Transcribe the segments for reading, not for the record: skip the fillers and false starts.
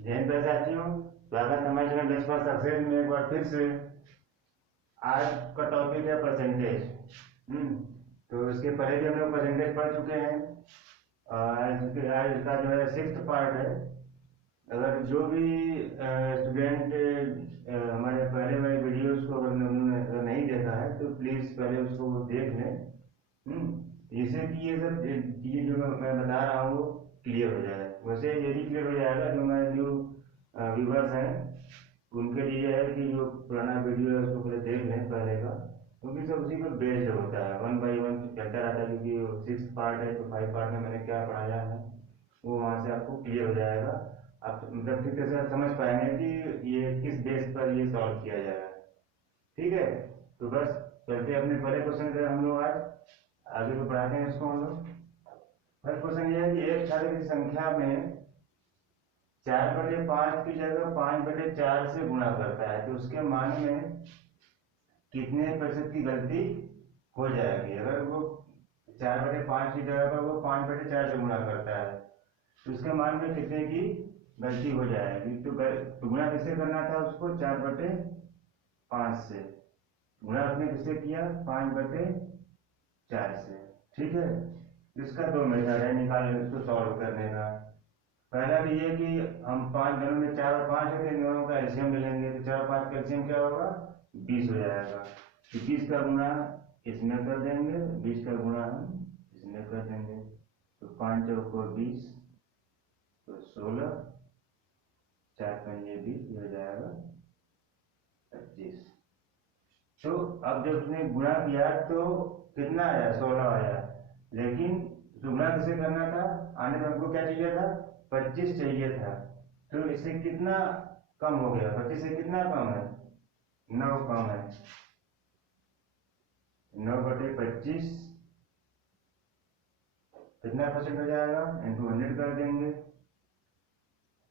जैन पे साथियों, स्वागत है हमारे चैनल 10 पर सक्सेस में। एक बार फिर से आज का टॉपिक है परसेंटेज। तो इसके पहले भी हम लोग परसेंटेज पढ़ चुके हैं। आज का जो है सिक्स्थ पार्ट है। अगर जो भी स्टूडेंट हमारे पहले वाले वीडियोस को अगर उन्होंने अगर नहीं देखा है तो प्लीज़ पहले उसको देख लें। जिससे कि ये सब चीज़ें जो मैं बता रहा हूँ वो क्लियर हो जाए। वैसे ये भी क्लियर हो जाएगा जो हमारे जो व्यूवर्स हैं उनके लिए है कि जो पुराना वीडियो है उसको पहले देख लें पहले का, क्योंकि सब उसी पर बेस्ड होता है, वन बाई वन चलता रहता है। क्योंकि सिक्स पार्ट है तो 5 पार्ट में मैंने क्या पढ़ाया है वो वहाँ से आपको क्लियर हो जाएगा। आप मतलब ठीक तरह से आप समझ पाएंगे कि ये किस बेस पर ये सॉल्व किया जाएगा। ठीक है, तो बस चलते हैं अपने पहले क्वेश्चन पे। हम लोग आज आगे को बढ़ाते हैं इसको हम लोग। फर्स्ट क्वेश्चन ये है कि एक छात्र की संख्या में 4/5 की जगह 5/4 से गुणा करता है तो उसके मान में कितने प्रतिशत की गलती हो जाएगी। अगर वो 4/5 की जगह पर वो 5/4 से गुणा करता है तो उसके मान में कितने की गलती हो जाएगी। तो गुणा किससे करना था उसको, 4/5 से। गुणा उसने किससे किया, 5/4 से। ठीक है, इसका दो मेथड है निकालने इसको सॉल्व करने का। पहला तो ये कि हम पाँच दोनों में 4 और 5 है तो इन दोनों का एलसीएम ले लेंगे। तो 4 और 5 का एलसीएम क्या होगा, 20 हो जाएगा। तो 20 का गुणा इसमें कर देंगे, 20 का गुणा हम इसमें कर देंगे। तो 5 चौको 20, तो 16, 4 पंजे 20, हो जाएगा 25। तो अब जब उसने गुणा किया तो कितना आया, 16 आया। लेकिन गुणा किसे करना था, आने में हमको क्या चाहिए था, 25 चाहिए था। तो इससे कितना कम हो गया, 25 से कितना कम है, 9 कम है। 9/25 कितना परसेंट हो जाएगा, इंटू 100 कर देंगे।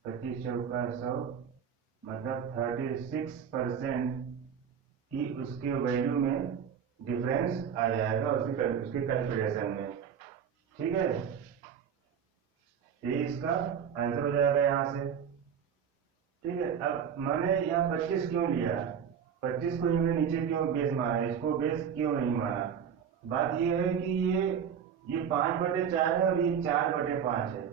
25 चौका 100, मतलब 36% की उसके वैल्यू में डिफरेंस आ जाएगा उसके कैलकुलेशन में। ठीक है, ये इसका आंसर हो जाएगा यहाँ से। ठीक है, अब मैंने यहाँ 25 क्यों लिया, 25 को हमने नीचे क्यों बेस माना, इसको बेस क्यों नहीं माना। बात ये है कि ये 5/4 है और ये 4/5 है।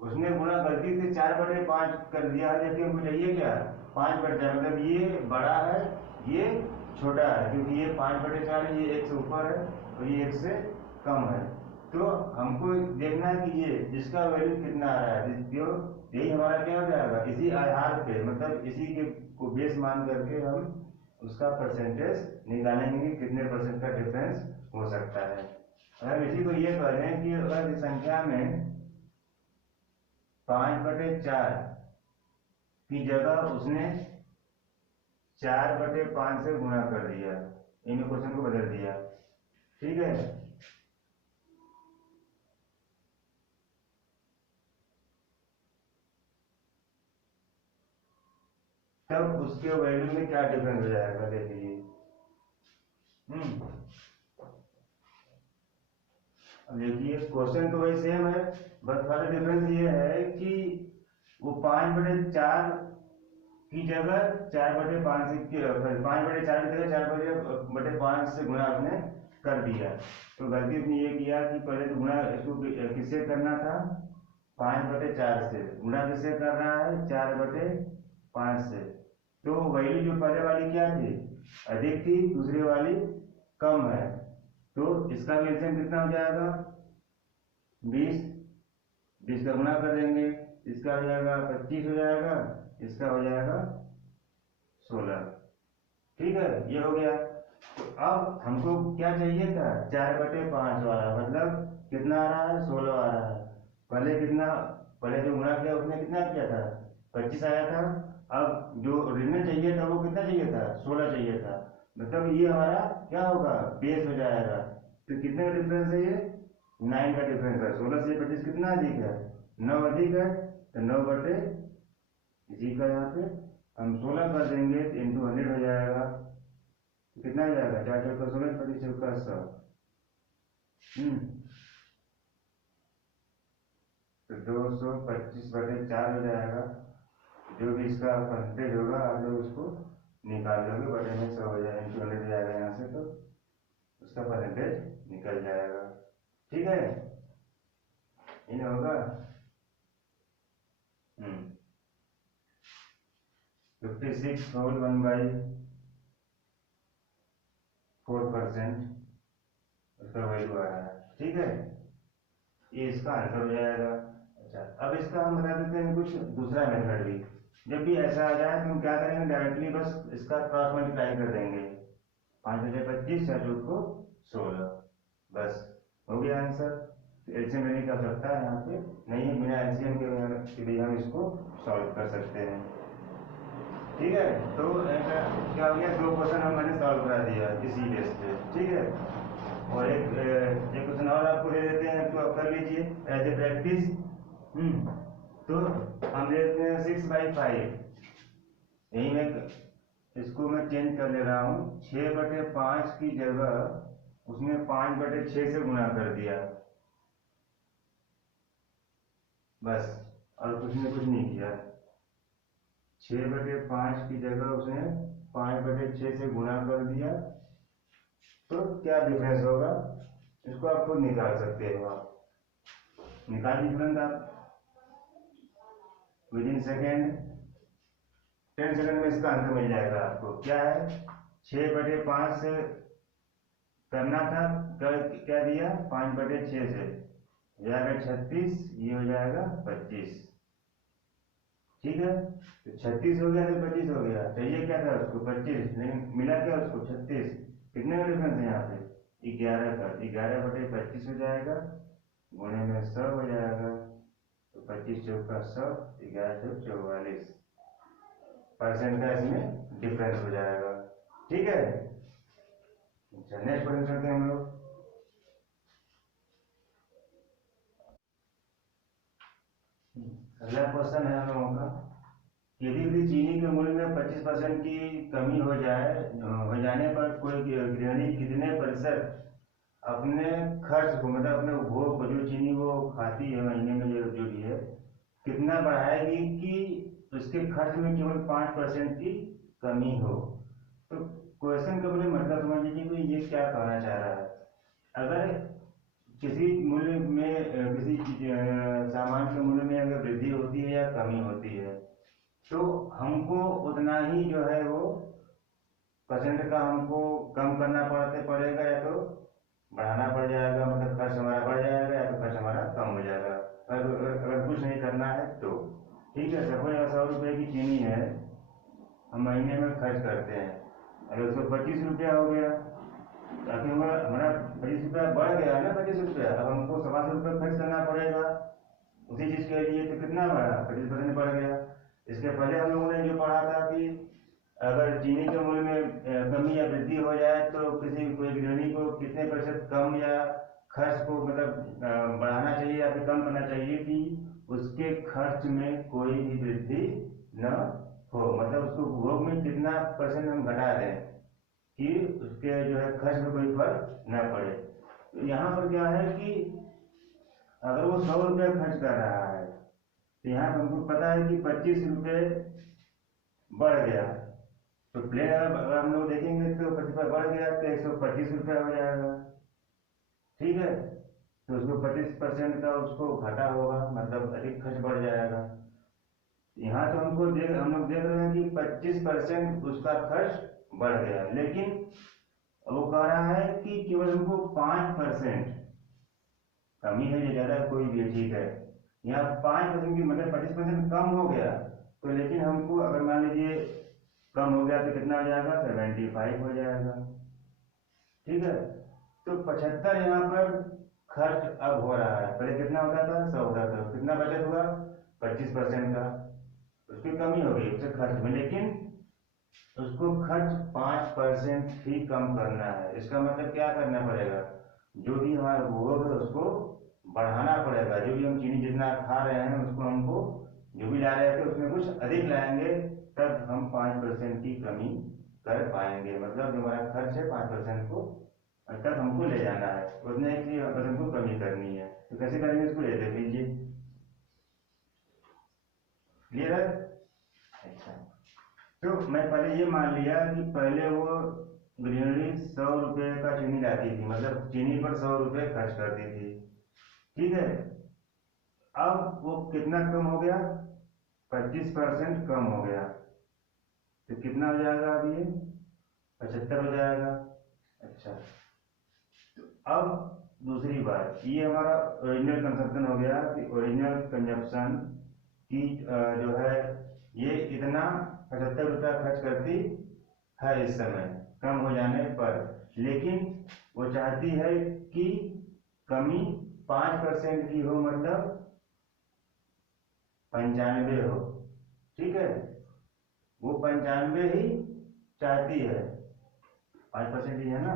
उसने गुणा गलती से 4/5 कर दिया है, जबकि हमको चाहिए क्या, 5/4। मतलब ये बड़ा है ये छोटा है, क्योंकि ये 5/4 है, ये 1 से ऊपर है और ये 1 से कम है। तो हमको देखना है कि ये इसका वैल्यू कितना आ रहा है। जो यही हमारा क्या हो जाएगा, इसी आधार पे मतलब इसी के को बेस मान करके हम उसका परसेंटेज निकालेंगे कि कितने परसेंट का डिफरेंस हो सकता है। अगर इसी को ये करें कि अगर इस संख्या में 5/4 की जगह उसने 4/5 से गुणा कर दिया, इन क्वेश्चन को बदल दिया। ठीक है, तब उसके वैल्यू में क्या डिफरेंस हो जाएगा, देखिए। हम्म अब देखिए क्वेश्चन तो वही सेम है, बस वाला डिफरेंस ये है कि वो 5/4 की जगह 4/5 से 5/4 की जगह 4/5 से गुणा आपने कर दिया। तो गलती उसने ये किया कि पहले तो गुणा इसको किससे करना था, 5/4 से। गुणा किससे कर रहा है, 4/5 से। तो वैल्यू जो पहले वाली क्या थी, अधिक थी, दूसरी वाली कम है। तो इसका एलसीएम कितना हो जाएगा, 20। 20 का गुणा कर देंगे, इसका हो जाएगा 25 हो जाएगा, इसका हो जाएगा 16। ठीक है, ये हो गया। तो अब हमको क्या चाहिए था, 4/5 वाला, मतलब कितना आ रहा है, 16 आ रहा है। पहले कितना, पहले जो गुणा किया उसने कितना किया था, 25 आया था। अब जो ओरिजिनल चाहिए था वो कितना चाहिए था, 16 चाहिए था। मतलब ये हमारा क्या होगा, बेस हो जाएगा। तो कितने का डिफरेंस है ये, 9 का डिफरेंस है। 16 से 25 कितना अधिक है, 9 अधिक है। तो 9 इसी का यहाँ पे हम 16 कर देंगे तो इंटू 100 हो जाएगा। तो कितना हो जाएगा, 4 चौका 16, 25 चौका 100। तो 225/4 हो जाएगा। जो भी इसका परसेंटेज होगा आप लोग उसको निकाल लोगे, बटे में 100 हो जाएगा, इंटू 100 जाएगा यहाँ से, तो उसका परसेंटेज निकल जाएगा। ठीक है, इन होगा 56 होल 1/4% उसका वैल्यू आ रहा है। ठीक है, ये इसका आंसर हो जाएगा। अच्छा, अब इसका हम बता देते हैं कुछ दूसरा मेथड भी। जब भी ऐसा आ जाए तो हम क्या करेंगे, डायरेक्टली बस इसका क्रॉस मल्टीप्लाई कर देंगे, 5 बजे 25 या 2 को 16, बस हो गया आंसर। तो एलसीएम लेने की आवश्यकता है यहाँ पे नहीं है, बिना एलसीएम के भी हम इसको सॉल्व कर सकते हैं। ठीक है, तो क्या हो गया, 2 क्वेश्चन हम मैंने सॉल्व करा दिया इसी बेस पे। ठीक है, और एक क्वेश्चन और आपको दे देते हैं, तो आप कर लीजिए एज ए प्रैक्टिस। तो हम ले लेते हैं 6/5, यही मैं इसको मैं चेंज कर ले रहा हूँ, 6/5 की जगह उसमें 5/6 से गुणा कर दिया, बस, और कुछ नहीं किया। 6/5 की जगह उसने 5/6 से गुणा कर दिया, तो क्या डिफरेंस होगा इसको आप खुद निकाल सकते हो। आप निकालिए तुरंत, आप विद इन सेकेंड, 10 सेकंड में इसका आंसर मिल जाएगा आपको। क्या है, 6/5 से करना था, क्या दिया, 5/6 से हो जाएगा 36, ये हो जाएगा 25। ठीक है, तो 36 हो गया तो 25 हो गया, चाहिए क्या था उसको 25, लेकिन मिला क्या उसको 36। कितने का डिफरेंस है यहाँ पे, 11 का, 11/25 हो जाएगा, गुणे में 100 हो जाएगा, तो 25 चौका 100, 1144 परसेंट का इसमें डिफरेंस हो जाएगा। ठीक है, अच्छा नेक्स्ट क्वेश्चन करते हैं हम लोग। अगला क्वेश्चन है हम लोगों का, यदि चीनी के मूल्य में 25% की कमी हो जाने पर कोई गृहिणी कितने प्रतिशत अपने खर्च को, मतलब अपने उपभोग को, जो चीनी वो खाती है महीने में जो भी है, कितना बढ़ाएगी कि उसके खर्च में केवल 5% की कमी हो। तो क्वेश्चन का मुझे मतलब समझ लीजिए कि ये क्या कहना चाह रहा है। अगर किसी मूल्य में किसी सामान के मूल्य में अगर वृद्धि होती है या कमी होती है, तो हमको उतना ही जो है वो परसेंट का हमको कम करना पड़ेगा, या तो बढ़ाना पड़ जाएगा, मतलब खर्च हमारा बढ़ जाएगा, या तो खर्च हमारा कम हो जाएगा, अगर कुछ नहीं करना है तो। ठीक है, सपोज 100 रुपये की चीनी है, हम महीने में खर्च करते हैं, अगर उसको 25 रुपया हो गया, ताकि हमारा 25 रुपया बढ़ गया ना, 25 रुपया, अब हमको 87 रुपये खर्च करना पड़ेगा उसी चीज़ के लिए, तो कितना बढ़ा, 25% बढ़ गया। इसके पहले हम लोगों ने जो पढ़ा था कि अगर चीनी के मूल्य में कमी या वृद्धि हो जाए तो कोई गृहिणी को कितने प्रतिशत कम या खर्च को, मतलब बढ़ाना चाहिए या फिर कम करना चाहिए कि उसके खर्च में कोई भी वृद्धि न हो, मतलब उसको उपभोग में कितना परसेंट हम घटा दें कि उसके जो है खर्च में कोई फर्क न पड़े। तो यहाँ पर क्या है कि अगर वो 100 रुपये खर्च कर रहा है, तो यहाँ पर हमको पता है कि 25 रुपये बढ़ गया, तो प्लेन अगर हम लोग देखेंगे तो 25 बढ़ गया तो 125 रुपया हो जाएगा। ठीक है, तो उसको 25% का उसको घाटा होगा, मतलब अधिक खर्च बढ़ जाएगा। यहाँ तो हम लोग देख रहे हैं कि 25% उसका खर्च बढ़ गया, लेकिन वो कह रहा है कि केवल हमको 5% कमी है, या ज़्यादा कोई भी, ठीक है, यहाँ 5% की, मतलब 25% कम हो गया, तो लेकिन हमको अगर मान लीजिए कम हो गया तो कितना हो जाएगा, 75 हो जाएगा। ठीक है, तो 75 यहाँ पर खर्च अब हो रहा है, पहले कितना होता था, 100 होता था, कितना बचत हुआ, 25% का, उसकी कमी हो गई उससे खर्च में, लेकिन उसको खर्च 5% ही कम करना है। इसका मतलब क्या करना पड़ेगा, जो भी हमारा उपभोग है उसको बढ़ाना पड़ेगा, जो भी हम चीनी जितना खा रहे हैं उसको हमको जो भी ला रहे थे उसमें कुछ अधिक लाएंगे, तब हम 5% की कमी कर पाएंगे, मतलब जो हमारा खर्च है 5% को तक हमको ले जाना है, उतने की हमको कमी करनी है। तो कैसे करेंगे इसको, ये देख लीजिए, क्लियर है। तो मैं पहले ये मान लिया कि पहले वो गृहिणी 100 रुपये का चीनी लाती थी, मतलब चीनी पर 100 रुपये खर्च करती थी। ठीक है, अब वो कितना कम हो गया, 25% कम हो गया। तो कितना हो जाएगा अब ये 75 हो जाएगा। अच्छा, तो अब दूसरी बात, ये हमारा ओरिजिनल कंजप्शन हो गया कि ओरिजिनल कंजप्शन की जो है ये इतना 75 रुपया खर्च करती है इस समय कम हो जाने पर, लेकिन वो चाहती है कि कमी 5% की हो, मतलब 95 हो। ठीक है, वो 95 ही चाहती है, 5% ही है ना।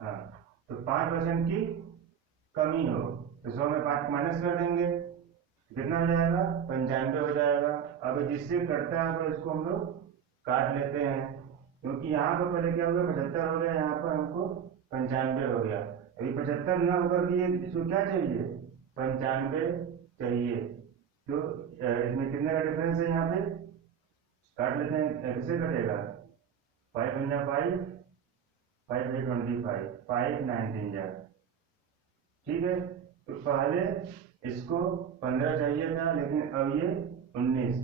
हाँ, तो 5% की कमी हो, तो 100 में 5 माइनस कर देंगे, कितना हो जाएगा 95 हो जाएगा। अब जिससे कटता है तो इसको हम लोग काट लेते हैं, क्योंकि यहाँ पर पहले क्या हो गया 75 हो गया, यहाँ पर हमको 95 हो गया। अभी 75 ना होकर के इसको क्या चाहिए 95 चाहिए। तो इसमें कितने का डिफरेंस है, यहाँ पे काट लेते हैं, कैसे कटेगा 5 पंजा 5, 5 से 25, 5 19 जा। ठीक है, तो पहले इसको 15 चाहिए था, लेकिन अब ये 19,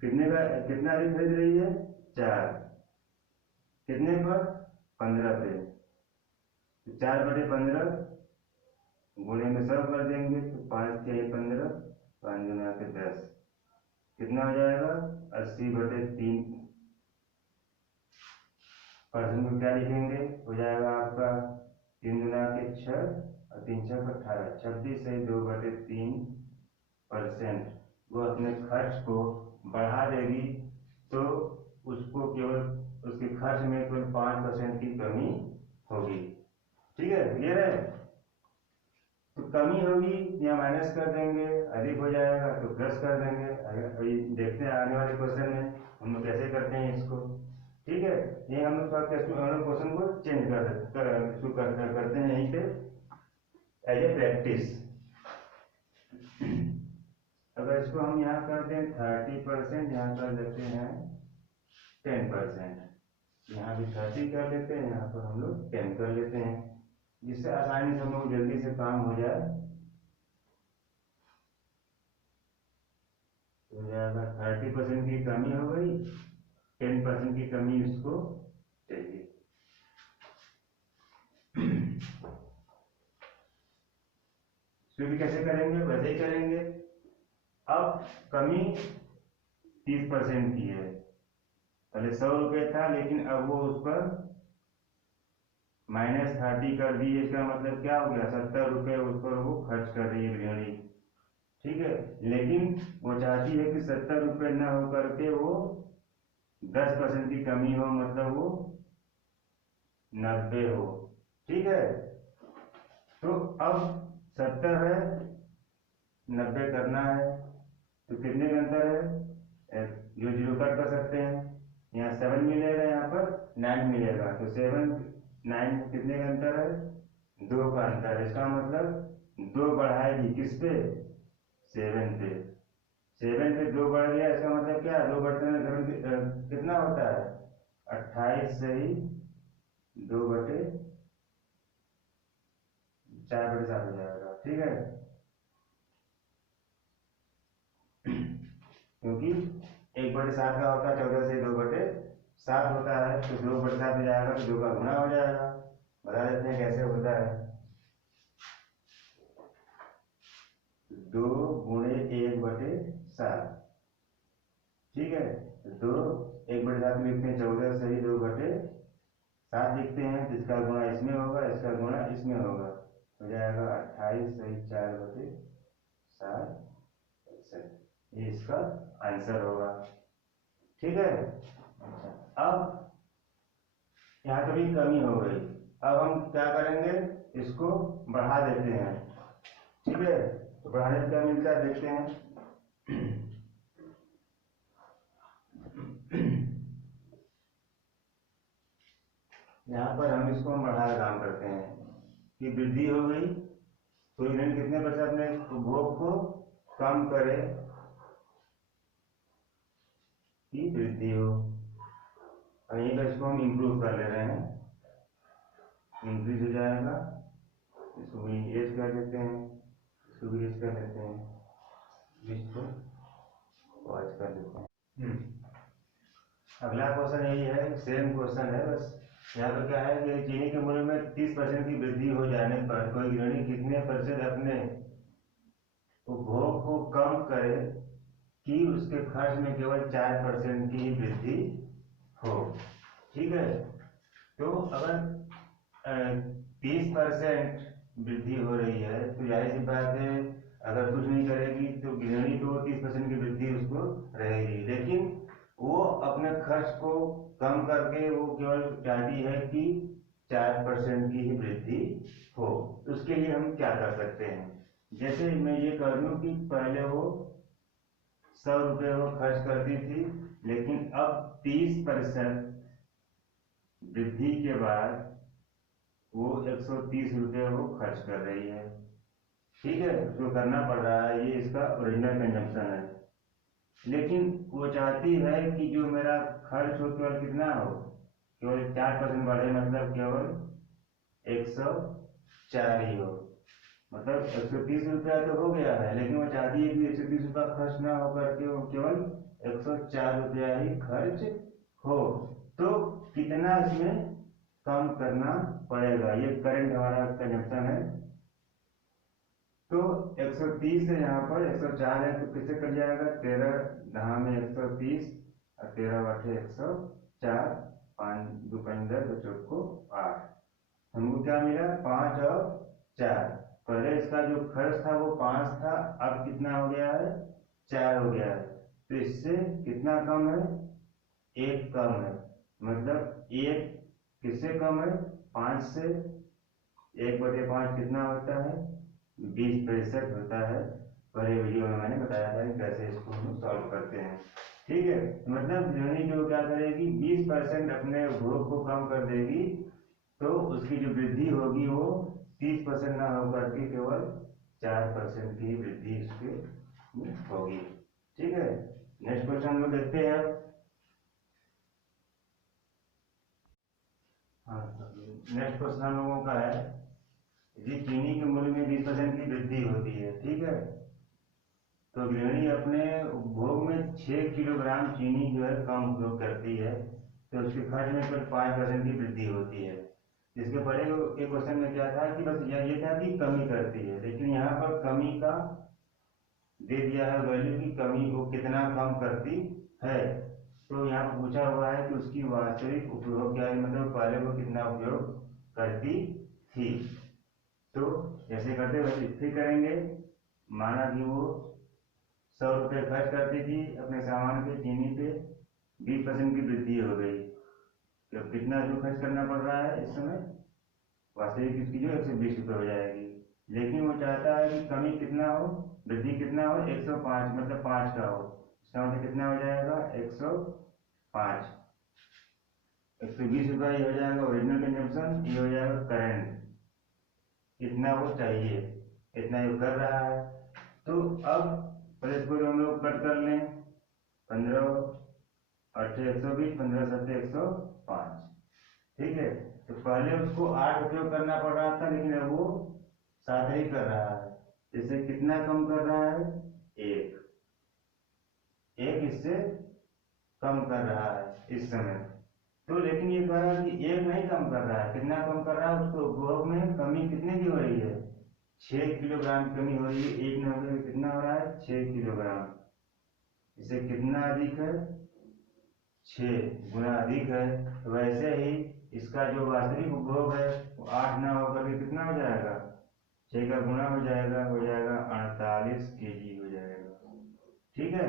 कितने का, कितना अधिक खरीद रही है 4, कितने पर 15 पे। तो 4/15 गुणे में 100 कर देंगे, तो 5 के 15, 5 गुना के 10, कितना हो जाएगा 80/3। परसेंट को क्या लिखेंगे, हो जाएगा आपका 3 गुना के 6 और 3 6 18, 26 से 2/3%। वो अपने खर्च को बढ़ा देगी, तो उसको केवल उसके खर्च में केवल 5% की कमी होगी। ठीक है, क्लियर है। तो कमी होगी या माइनस कर देंगे, अधिक हो जाएगा तो प्लस कर देंगे। अभी देखते हैं आने वाले क्वेश्चन में हम लोग कैसे करते हैं इसको। ठीक है, ये हम लोग क्वेश्चन को चेंज करते हैं यहीं पे एज ए प्रैक्टिस। अगर इसको हम यहाँ करते हैं 30%, यहाँ कर देते हैं 10%, यहाँ भी 30 कर लेते हैं, यहाँ पर हम लोग 10 कर लेते हैं, जिससे आसानी से हम लोग जल्दी से काम हो जाए। हो जाएगा 30% की कमी हो गई, 10% की कमी इसको चाहिए। इसको भी कैसे करेंगे, वैसे ही करेंगे। अब कमी 30% की है, पहले 100 रुपये था, लेकिन अब वो उस पर -30 कर दिए। इसका मतलब क्या हो गया 70 रुपये उस पर वो खर्च कर रही है गृहिणी। ठीक है, लेकिन वो चाहती है कि 70 रुपये न हो करके वो 10% की कमी हो, मतलब वो 90 हो। ठीक है, तो अब 70 है, 90 करना है, तो कितने का अंतर है, जो जीरो कट कर सकते हैं, यहाँ 7 मिलेगा, यहाँ पर 9 मिलेगा, तो 7 9 कितने का अंतर है, 2 का अंतर है। इसका मतलब 2 बढ़ाएगी किस पे 7 पे, 7 पे 2 बढ़ गया, इसका मतलब क्या है 2 बढ़ने में 7 कितना होता है 28 से ही 2/4/7 हो जाएगा। ठीक है, क्योंकि 1/7 का होता है 14 से 2/7 होता है, तो 2/7 हो जाएगा, तो 2 का गुना हो जाएगा। बता देते हैं कैसे होता है, 2 गुणे 1/7। ठीक है, तो 1/7 लिखते हैं, 14 से ही 2/7 लिखते हैं, तो इसका गुणा इसमें होगा, इसका गुणा इसमें होगा, हो जाएगा 28 से ही 4/7। ये इसका आंसर होगा। ठीक है, अच्छा, अब यहाँ कभी कमी हो गई, अब हम क्या करेंगे, इसको बढ़ा देते हैं। ठीक है, तो बढ़ाने से क्या मिलता है देखते हैं। यहाँ पर हम इसको बढ़ा का काम करते हैं कि वृद्धि हो गई, तो ईंधन कितने प्रतिशत अपने उपभोग को कम करे की वृद्धि हो। और यही का इसको हम इम्प्रूव कर ले रहे हैं, इंक्रीज हो जाएगा, इसको भी एज कर देते हैं, इसको भी एज कर देते हैं, इसको वॉच कर देते हैं। अगला क्वेश्चन यही है, सेम क्वेश्चन है, बस यहाँ पर क्या है कि चीनी के मूल्य में 30% की वृद्धि हो जाने पर कोई गृहिणी कितने प्रतिशत अपने उपभोग को कम करे कि उसके खर्च में केवल 4% की ही वृद्धि हो। ठीक है, तो अगर 30% वृद्धि हो रही है तो जाहिर सी बात है अगर कुछ नहीं करेगी तो गृहिणी को 30% की वृद्धि उसको रहेगी, लेकिन वो अपने खर्च को कम करके वो केवल चाहती है कि 4% की ही वृद्धि हो। तो उसके लिए हम क्या कर सकते हैं, जैसे मैं ये कर लूँ कि पहले वो 100 रुपये वो खर्च करती थी, लेकिन अब 30% वृद्धि के बाद वो 130 रुपये वो खर्च कर रही है। ठीक है, उसको करना पड़ रहा है, ये इसका ओरिजिनल कंजम्पशन है, लेकिन वो चाहती है कि जो मेरा खर्च हो केवल कितना हो, केवल 4% बढ़े, मतलब केवल 104 ही हो, मतलब 130 रुपया तो हो गया है, लेकिन वो चाहती है कि 130 रुपया खर्च ना हो करके वो केवल 104 रुपया ही खर्च हो। तो कितना इसमें कम करना पड़ेगा, ये करंट हमारा कंजम्पशन है। तो 130 है, यहाँ पर 104 है, तो किससे कट जाएगा, 13 दहा में 130 और 13 बटे 104, 5 2 5 10 2 चौको 8, हमको क्या मिला 5 और 4। पहले इसका जो खर्च था वो 5 था, अब कितना हो गया है 4 हो गया है, तो इससे कितना कम है, 1 कम है, मतलब 1 किससे कम है, 5 से। 1/5 कितना होता है, 20% होता है। पहले वीडियो में मैंने बताया था कि कैसे इसको हम सॉल्व करते हैं। ठीक है, मतलब गृहिणी जो क्या करेगी, 20% अपने उपभोग को कम कर देगी, तो उसकी जो वृद्धि होगी वो 30% ना होकर के केवल 4% की वृद्धि इसकी होगी। ठीक है, नेक्स्ट क्वेश्चन हम लोग देखते हैं। नेक्स्ट क्वेश्चन हम लोगों का है, यदि चीनी के मूल्य में 20% की वृद्धि होती है, ठीक है, तो गृहिणी अपने उपभोग में 6 किलोग्राम चीनी जो है कम उपयोग करती है, तो उसके खर्च में केवल 5% की वृद्धि होती है। इसके पहले के क्वेश्चन में क्या था कि बस ये था कि कमी करती है, लेकिन यहाँ पर कमी का दे दिया है वैल्यू की, कमी को कितना कम करती है। तो यहाँ पर पूछा हुआ है कि उसकी वास्तविक उपयोग क्या है, मतलब पहले वो कितना उपयोग करती थी। तो जैसे करते वैसे फिर करेंगे, माना कि वो 100 रुपये खर्च करती थी अपने सामान पे, चीनी पे, 20% की वृद्धि हो गई, तो कितना जो खर्च करना पड़ रहा है इस समय, वास्तविक इसकी जो 120 रुपये हो जाएगी, लेकिन वो चाहता है कि कमी कितना हो, वृद्धि कितना हो, 105, मतलब 5 का हो, इसका मतलब कितना हो जाएगा 105, 120 रुपये हो जाएगा ओरिजिनल कंजम्पशन, ये हो जाएगा करंट, इतना वो चाहिए, इतना ये कर रहा है। तो अब पहले इसको हम लोग कट कर लें, 15 8 120, 15 7 105। ठीक है, तो पहले उसको 8 उपयोग करना पड़ रहा था, लेकिन अब वो 7 ही कर रहा है, इससे कितना कम कर रहा है, 1 इससे कम कर रहा है इस समय। तो लेकिन ये कह रहा है कि 1 नहीं कम कर रहा है, कितना कम कर रहा है, उसको उपभोग में कमी कितने की हो रही है, 6 किलोग्राम कमी हो रही है, 1 न होकर कितना हो रहा है 6 किलोग्राम, इसे कितना अधिक है, 6 गुना अधिक है। तो वैसे ही इसका जो वास्तविक उपभोग है वो 8 न होकर के कितना हो जाएगा, 6 का गुना हो जाएगा 48 kg हो जाएगा। ठीक है,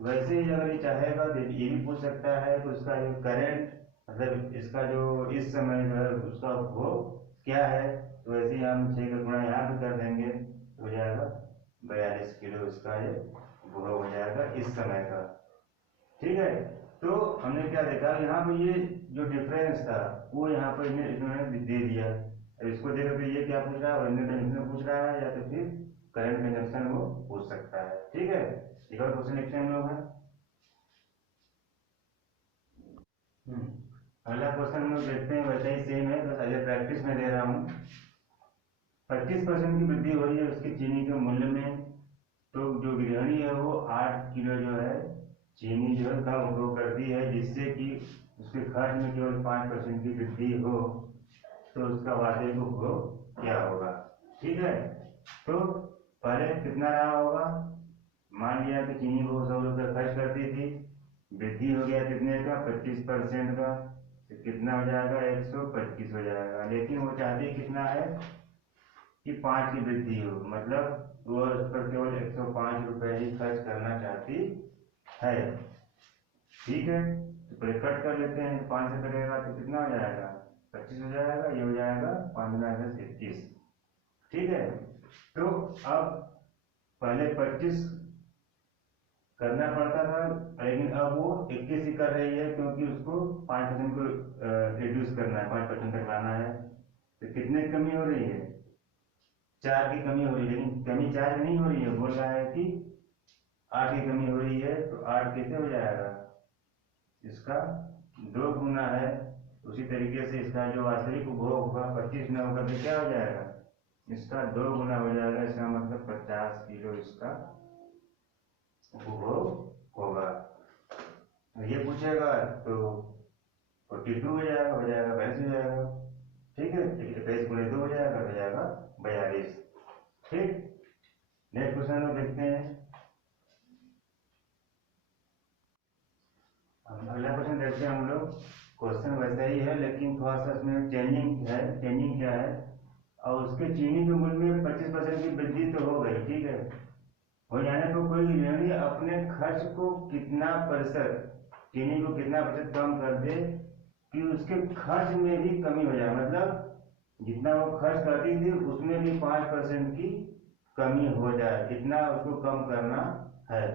वैसे ही अगर ये चाहेगा तो ये भी पूछ सकता है कि उसका जो करंट, मतलब इसका जो इस समय जो है उसका उपभोग क्या है, तो वैसे ही हम 6 का गुणा यहाँ भी कर देंगे, हो जाएगा 42 किलो इसका ये उपभोग हो जाएगा इस समय का। ठीक है, तो हमने क्या देखा, यहाँ पर ये जो डिफरेंस था वो यहाँ पर इन्होंने दे दिया। अब इसको देखो तो ये क्या पूछ रहा है, ओरिजिनल कंजम्पशन पूछ रहा है या तो फिर करंट कंजप्शन वो पूछ सकता है। ठीक है, एक और क्वेश्चन लिखते हैं हम लोग। अगला क्वेश्चन हम लोग देखते हैं, वैसे ही सेम है, बस अगर प्रैक्टिस में दे रहा हूँ। 25% की वृद्धि हो रही है उसके चीनी के मूल्य में, तो जो गृहिणी है वो 8 किलो जो है चीनी जो है कम उपभोग करती है, जिससे कि उसके खर्च में केवल 5% की वृद्धि हो, तो उसका वार्षिक उपभोग क्या होगा। ठीक है, तो पहले कितना रहा होगा, मान लिया कि चीनी को 100 रुपये खर्च करती थी, वृद्धि हो गया कितने का, 25% का, तो कितना हो जाएगा, 125 हो जाएगा। लेकिन वो चाहती कितना है कि 5 की वृद्धि हो, मतलब वो उस पर केवल 105 रुपये ही खर्च करना चाहती है। ठीक है, तो पहले कट कर लेते हैं, 5 से कटेगा तो कितना हो जाएगा, 25 हो जाएगा, ये हो जाएगा 5 × 10 21। ठीक है, तो अब पहले 25 करना पड़ता था, लेकिन अब वो 21 ही कर रही है, क्योंकि उसको 5% को रिड्यूस करना है, 5% तक लाना है। तो कितने की कमी हो रही है, 4 की कमी हो रही है, लेकिन कमी 4 की नहीं हो रही है, बोल रहा है कि 8 की कमी हो रही है। तो 8 कैसे हो जाएगा, इसका 2 गुना है। उसी तरीके से इसका जो वास्तविक उपभोग होगा 25 न होकर के क्या हो जाएगा, इसका 2 गुना हो जाएगा। इसका मतलब 50 किलो इसका उपभोग होगा। ये पूछेगा तो 42 हो जाएगा, 42 हो जाएगा। ठीक है, 21 × 2 हो जाएगा 42। ठीक, नेक्स्ट क्वेश्चन लोग देखते हैं। अगला क्वेश्चन देखते हैं हम लोग। क्वेश्चन वैसा ही है, लेकिन थोड़ा सा इसमें चेंजिंग है। चेंजिंग क्या है, और उसके चीनी के मूल्य में 25% की वृद्धि तो हो गई। ठीक है, हो जाने तो कोई गृहिणी अपने खर्च को कितना प्रतिशत, चीनी को कितना प्रतिशत कम कर दे कि उसके खर्च में भी कमी हो जाए, मतलब जितना वो खर्च करती थी उसमें भी 5% की कमी हो जाए, इतना उसको कम करना है।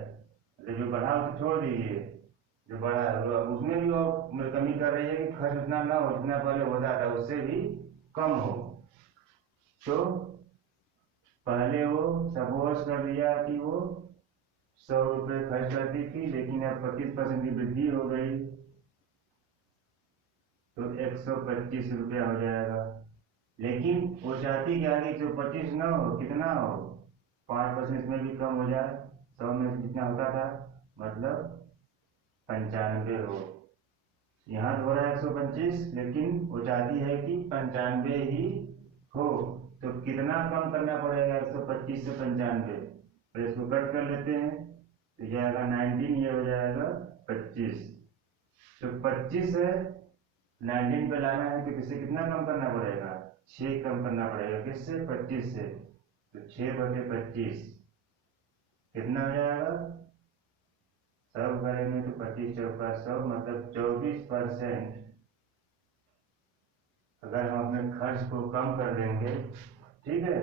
तो जो बढ़ा उसे छोड़ दीजिए, जो बढ़ा है उसमें भी वो कमी कर रही है कि खर्च उतना ना हो जितना पहले होता था, उससे भी कम हो। तो पहले वो सपोज कर दिया कि वो 100 रुपये खर्च करती थी, लेकिन अब 25% की वृद्धि हो गई, तो 125 रुपया हो जाएगा। लेकिन वो चाहती क्या कि 125 ना हो, कितना हो, 5% इसमें भी कम हो जाए, 100 में से जितना होता था, मतलब 95 हो। यहाँ तो हो रहा है 125, लेकिन वो चाहती है कि 95 ही हो। तो कितना कम करना पड़ेगा 125 से 95, तो इसको कट कर लेते हैं, तो जाएगा 19, ये हो जाएगा 25। तो 25 है, 19 पे लाना है तो किससे कितना कम करना पड़ेगा, 6 कम करना पड़ेगा, किससे, 25 से। तो 6/25 कितना हो जाएगा, सब करेंगे तो 25 चौका 100, मतलब 24%। अगर हम अपने खर्च को कम कर देंगे, ठीक है,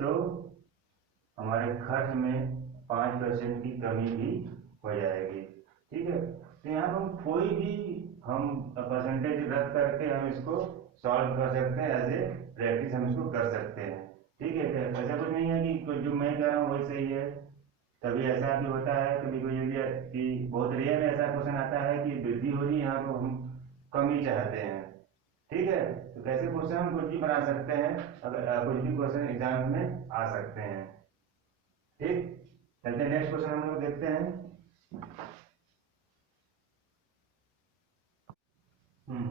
तो हमारे खर्च में 5% की कमी भी हो जाएगी। ठीक है, तो यहाँ पर हम कोई भी हम परसेंटेज रख करके हम इसको सॉल्व कर सकते हैं, एज ए प्रैक्टिस हम इसको कर सकते हैं। ठीक है, ऐसा कुछ नहीं है कि जो मैं कह रहा हूँ वही सही है। कभी ऐसा भी होता है, कभी कोई कि बहुत रेयर में ऐसा क्वेश्चन आता है कि वृद्धि हो रही है, यहाँ को हम कमी चाहते हैं। ठीक है, तो कैसे क्वेश्चन हम कुछ भी बना सकते हैं, अगर कुछ भी क्वेश्चन एग्जाम में आ सकते हैं। ठीक, चलते हैं नेक्स्ट क्वेश्चन हम लोग देखते हैं।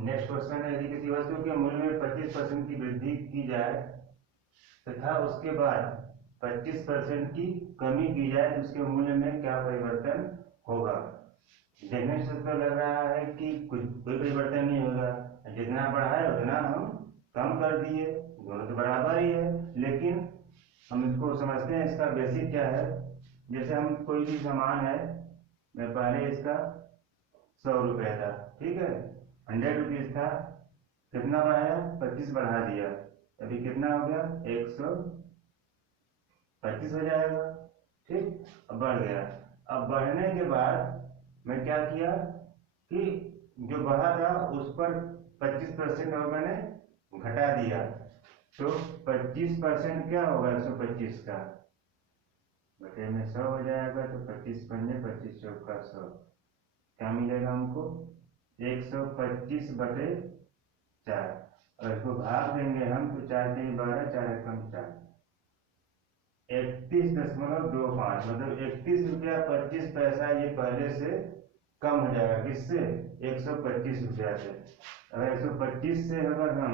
नेक्स्ट क्वेश्चन है, यदि किसी वस्तु के मूल्य में 25% की वृद्धि की जाए तथा उसके बाद 25% की कमी की जाए तो उसके मूल्य में क्या परिवर्तन होगा। देखने से तो लग रहा है कि कोई परिवर्तन नहीं होगा, जितना बढ़ा है उतना हम कम कर दिए, दोनों तो बराबर ही है। लेकिन हम इसको समझते हैं, इसका बेसिक क्या है। जैसे हम कोई भी सामान है, मैं पहले इसका 100 रुपये था, ठीक है, 100 रुपीज़ था, कितना बढ़ाया, 25 बढ़ा दिया, अभी कितना हो गया, 125 हो जाएगा। ठीक, अब बढ़ गया। अब बढ़ने के बाद मैं क्या किया कि जो बढ़ा था उस पर 25% और मैंने घटा दिया, तो 25% क्या होगा 125 का, बटे में 100 हो जाएगा, तो 25 पंजे 25 चौका 100, क्या मिलेगा हमको 125 बटे 4। और इसको भाग देंगे हम तो 4 के 12, 4 एकम 4, 31.25, मतलब 31 रुपया 25 पैसा ये पहले से कम हो जाएगा। किससे? 125 रुपया से। अगर 125 से अगर हम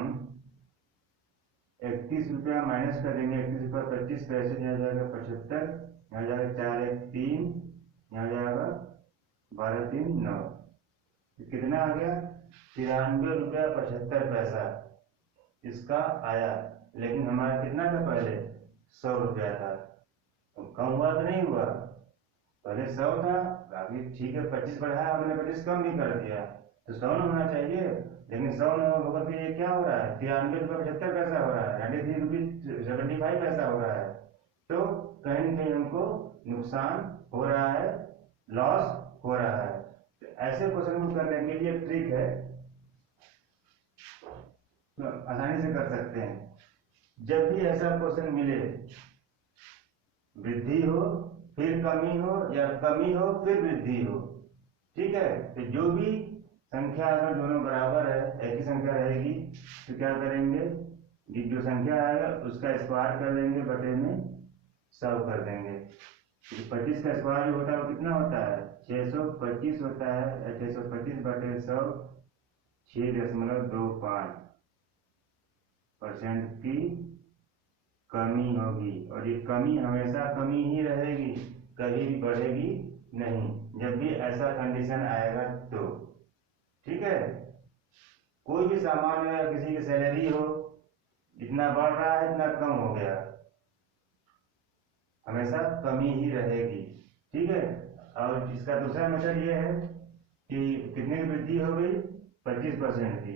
31 रुपया माइनस कर देंगे, 31 रुपया 25 पैसे, यहाँ जाएगा 75, यहाँ जाएगा 4 1 3, यहाँ जाएगा 12 3 9, कितना आ गया 93 रुपया 75 पैसा इसका आया। लेकिन हमारा कितना था पहले 100 रुपया था, तो कम हुआ तो नहीं हुआ, पहले 100 था, बाकी ठीक है 25 बढ़ाया हमने, 25 कम भी कर दिया, तो 100 न होना चाहिए, लेकिन 100 न होगा तो ये क्या हो रहा है 93 रुपया 75 पैसा हो रहा है, 93 रुपीज 75 पैसा हो रहा है। तो कहीं न कहीं हमको नुकसान हो रहा है, लॉस हो रहा है। तो ऐसे क्वेश्चन को करने के लिए ट्रिक है, तो आसानी से कर सकते हैं। जब भी ऐसा क्वेश्चन मिले, वृद्धि हो फिर कमी हो या कमी हो फिर वृद्धि हो, ठीक है, तो जो भी संख्या अगर दोनों बराबर है, एक ही संख्या रहेगी, तो क्या करेंगे कि जो संख्या आएगा उसका स्क्वायर कर देंगे, बटे में 100 कर देंगे। 25 का स्क्वायर जो होता है वो कितना होता है 625 होता है, 625 बटे 100 6.25% की कमी होगी। और ये कमी हमेशा कमी ही रहेगी, कभी भी बढ़ेगी नहीं, जब भी ऐसा कंडीशन आएगा तो, ठीक है। कोई भी सामान या किसी की सैलरी हो, इतना बढ़ रहा है इतना कम हो गया, हमेशा कमी ही रहेगी, ठीक है। और इसका दूसरा मेथड ये है कि कितने की वृद्धि हो गई 25% की।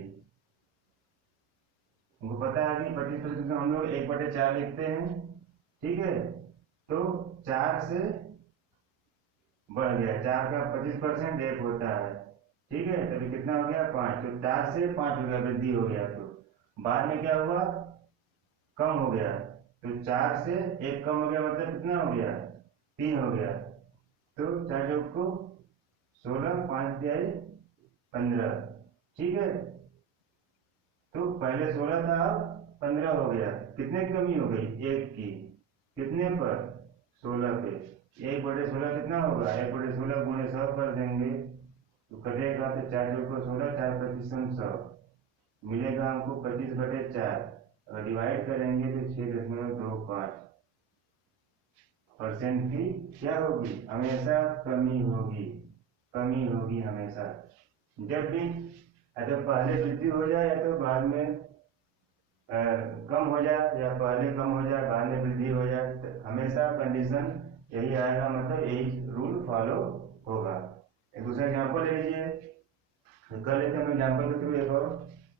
हमको पता है कि 25% को हम लोग 1/4 लिखते हैं, ठीक है, तो 4 से बढ़ गया, 4 का 25% 1 होता है, ठीक है, तभी कितना हो गया 5, तो 4 से 5 हो गया, वृद्धि हो गया। तो बाद में क्या हुआ कम हो गया, तो 4 से 1 कम हो गया, मतलब कितना हो गया 3 हो गया, तो 4 चौक को 16, 5 दिया 15, ठीक है। तो पहले 16 था, अब 15 हो गया, कितने की कमी हो गई 1 की, कितने पर 16 पे, 1/16 कितना होगा 1/16 गुणे 100 कर देंगे, तो कटेगा, तो 4 चौक को 16, 4 25 100, मिलेगा हमको 25/4। अगर डिवाइड करेंगे तो 6.25% की क्या होगी, हमेशा कमी होगी, कमी होगी हमेशा। जब भी अगर पहले वृद्धि हो जाए या तो बाद में कम हो जाए, या पहले कम हो जाए बाद में वृद्धि हो जाए, तो हमेशा कंडीशन यही आएगा, मतलब यही रूल फॉलो होगा। एक दूसरा एग्जाम्पल ले लीजिए, कर लेते हैं हम एग्जाम्पल के थ्रू एक और,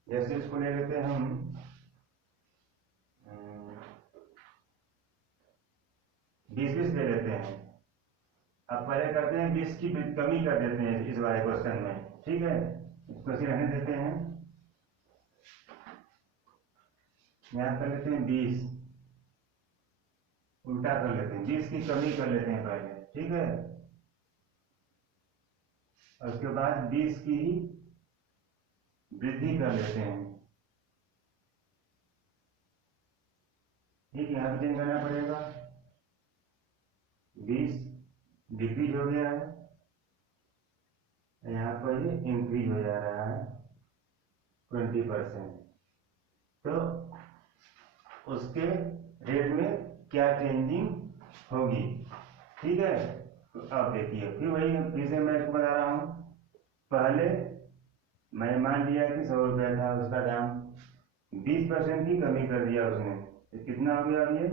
जैसे इसको ले लेते हैं हम 20 ले लेते हैं। अब पहले करते हैं 20 की कमी कर देते हैं इस वाले क्वेश्चन में, ठीक है, इसको ऐसे रहने देते हैं, यहाँ कर लेते हैं 20, उल्टा कर लेते हैं, 20 की कमी कर लेते हैं पहले, ठीक है, और उसके बाद 20 की वृद्धि कर लेते हैं, ठीक है, यहाँ पे चेंज करना पड़ेगा, 20 डिक्रीज हो गया है, यहाँ पर ये इंक्रीज हो जा रहा है 20%, तो उसके रेट में क्या चेंजिंग होगी, ठीक है। तो अब देखिए फिर से मैं इसको बता रहा हूँ, पहले मैंने मान लिया कि 100 रुपया था उसका दाम, 20% की कमी कर दिया उसने, तो कितना हो गया, अब ये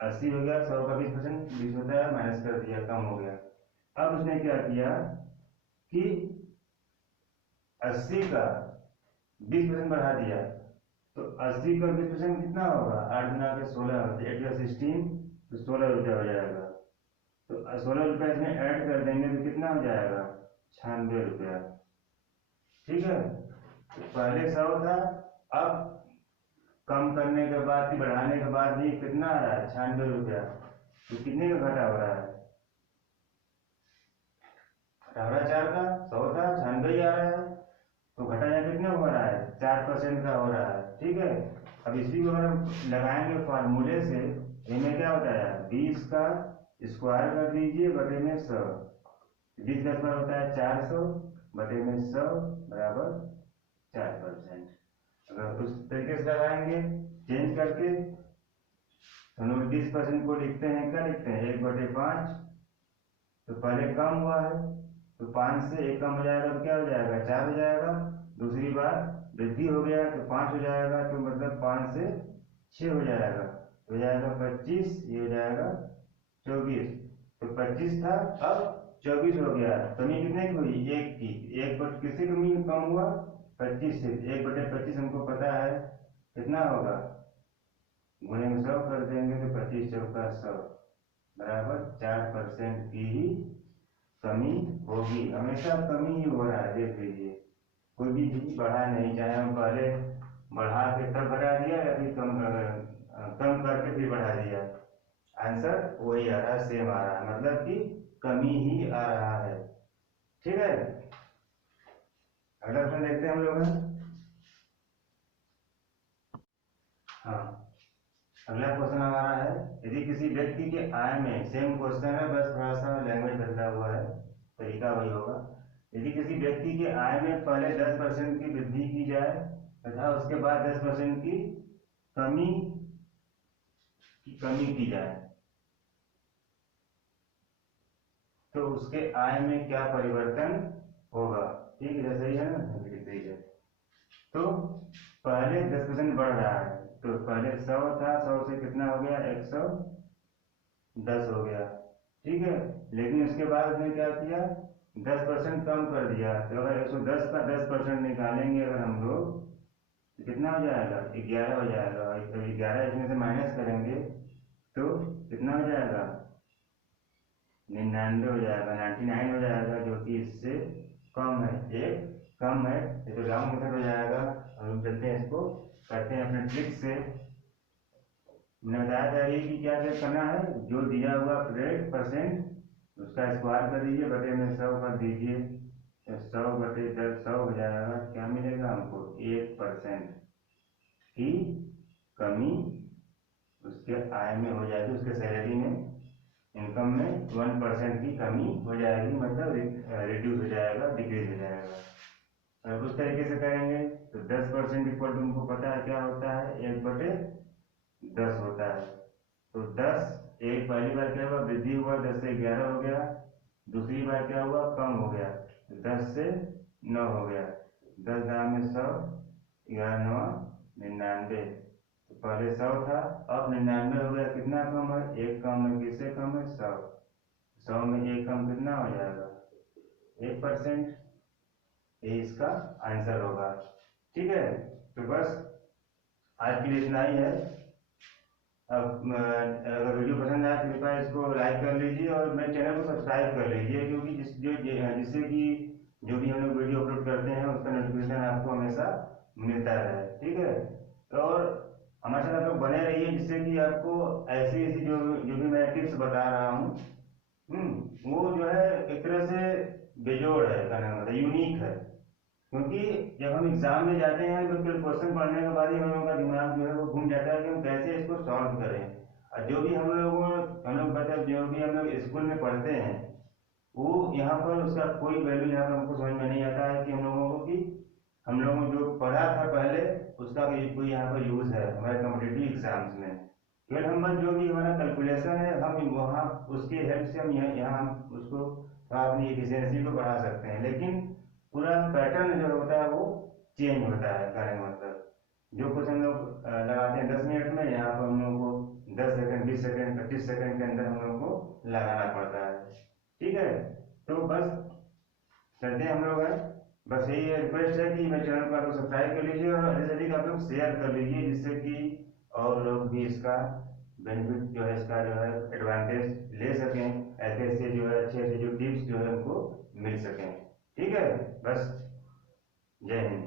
80 हो गया, 100 का 20% 20 होता है, माइनस कर दिया, कम हो गया। अब उसने क्या किया कि 80 का 20% बढ़ा दिया, तो 80 का 20% कितना होगा 8 गुना के 16, 8 का 16, तो 16 रुपया हो जाएगा, तो 16 रुपया इसमें ऐड कर देंगे तो कितना हो जाएगा 96 रुपया, ठीक है। तो पहले 100 था, अब कम करने के बाद बढ़ाने के बाद भी कितना आ रहा है 96 रुपया, तो कितने का घटा हो रहा है? घटा हो रहा है 4 का, 100 था 96 ही आ रहा है, तो घटा यहाँ कितने हो रहा है? 4% का हो रहा है। ठीक है, अब इसी को अगर हम लगाएंगे फार्मूले से, इनमें क्या होता है 20 का स्क्वायर कर दीजिए बटे में 100, 20 का स्क्वायर होता है 400 बटे में 100 बराबर 4%। अगर उस तरीके से लगाएंगे चेंज करके, हम लोग 20% को लिखते हैं, क्या लिखते हैं 1/5, तो पहले कम हुआ है तो 5 से 1 कम हो जाएगा तो क्या हो जाएगा 4 हो जाएगा। दूसरी बार वृद्धि हो गया तो 5 हो जाएगा, तो मतलब 5 से 6 हो जाएगा, तो हो जाएगा 25, ये हो जाएगा 24। तो 25 था अब 24 हो गया, कमी कितने की हुई? 1 की। 1 बट किससे कमी कम हुआ? 25 से। 1/25 हमको पता है कितना होगा, गुणे में 100 कर देंगे तो 25 चौका 100 बराबर 4% की ही कमी होगी। हमेशा कमी ही हो रहा है, देख लीजिए कोई भी चीज बढ़ा नहीं, चाहे हम पहले बढ़ा के तब बढ़ा दिया या फिर कम करके फिर बढ़ा दिया, आंसर वही आ रहा है, सेम आ रहा है, मतलब कि कमी ही आ रहा है। ठीक है, अगला क्वेश्चन देखते हैं हम लोग। हाँ, अगला क्वेश्चन हमारा है, यदि किसी व्यक्ति के आय में, सेम क्वेश्चन है बस थोड़ा सा लैंग्वेज बदला हुआ है, तरीका वही होगा। यदि किसी व्यक्ति के आय में पहले 10% की वृद्धि की जाए तथा उसके बाद 10% की कमी की जाए, तो उसके आय में क्या परिवर्तन होगा? ठीक है, जैसे ही है ना, सही है। तो पहले 10% बढ़ रहा है, तो पहले 100 था, 100 से कितना हो गया 110 हो गया। ठीक है, लेकिन उसके बाद उसने क्या किया 10% कम कर दिया, तो अगर 110 का 10% निकालेंगे अगर हम लोग, तो कितना हो जाएगा 11 हो जाएगा। तो 11 इसमें से माइनस करेंगे तो कितना हो जाएगा 99 हो जाएगा, 99 हो जाएगा, जो कि इससे कम है, एक कम है, ये तो रॉन्ग मेथड हो जाएगा। हम चलते हैं इसको करते हैं अपने ट्रिक से। मैंने बताया था कि क्या क्या करना है, जो दिया हुआ रेट परसेंट उसका स्क्वायर कर दीजिए बटे में 100 कर दीजिए, 100 बटे 10 100 हो जाएगा, क्या मिलेगा हमको 1% की कमी उसके आय में हो जाएगी, उसके सैलरी में, इनकम में 1% की कमी हो जाएगी, मतलब रिड्यूस हो जाएगा, डिक्रीज हो जाएगा। अगर उस तरीके से करेंगे तो 10% इक्वल टू हमको पता है क्या होता है 1/10 होता है। तो 10 एक पहली बार क्या हुआ वृद्धि हुआ, 10 से 11 हो गया, दूसरी बार क्या हुआ कम हो गया, 10 से 9 हो गया, 10 दाम में 100, 11 9 99, तो पहले 100 था अब 99 हो गया, कितना कम है 1 कम है, किससे कम है 100, 100 में 1 कम कितना हो जाएगा 1%। ये इसका आंसर होगा। ठीक है, तो बस आज के लिए इतना ही है। अब अगर वीडियो पसंद आए तो कृपया इसको लाइक कर लीजिए और मेरे चैनल को सब्सक्राइब कर लीजिए, क्योंकि जिससे कि जो भी हम लोग वीडियो अपलोड करते हैं उसका नोटिफिकेशन आपको हमेशा मिलता रहे। ठीक है, और हमारे साथ आप लोग बने रहिए, जिससे कि आपको ऐसी ऐसी जो भी मैं टिप्स बता रहा हूँ, वो जो है एक तरह से बेजोड़ है, क्या नाम है, यूनिक है। क्योंकि जब हम एग्जाम में जाते हैं तो फिर क्वेश्चन पढ़ने के बाद ही हम लोगों का दिमाग जो है वो घूम जाता है कि हम कैसे इसको सॉल्व करें। और जो भी हम लोग मतलब जो भी हम लोग स्कूल में पढ़ते हैं वो यहाँ पर उसका कोई वैल्यू यहाँ पर हमको समझ में नहीं आता है कि हम लोगों को कि हम लोगों जो पढ़ा था पहले उसका कोई यहाँ पर यूज है हमारे कॉम्पिटिटिव एग्जाम्स में। केवल हम बस जो भी हमारा कैलकुलेशन है हम वहाँ उसके हेल्प से हम यहाँ उसको अपनी एफिशिएंसी को बढ़ा सकते हैं, लेकिन पूरा पैटर्न जो होता है वो चेंज होता है। कहने का मतलब जो कुछ हम लोग लगाते हैं 10 मिनट में, यहाँ पर हम लोग को 10 सेकंड 20 सेकंड 25 सेकंड के अंदर हम लोग को लगाना पड़ता है। ठीक है, तो बस चलते हैं हम लोग हैं, बस यही रिक्वेस्ट है कि मेरे चैनल को आप लोग सब्सक्राइब कर लीजिए और अधिक से अधिक आप लोग शेयर कर लीजिए, जिससे कि और लोग भी इसका बेनिफिट जो है इसका जो है एडवांटेज ले सकें, ऐसे ऐसे जो है अच्छे अच्छे जो टिप्स जो है उनको मिल सकें। ठीक है, बस जय हिंद।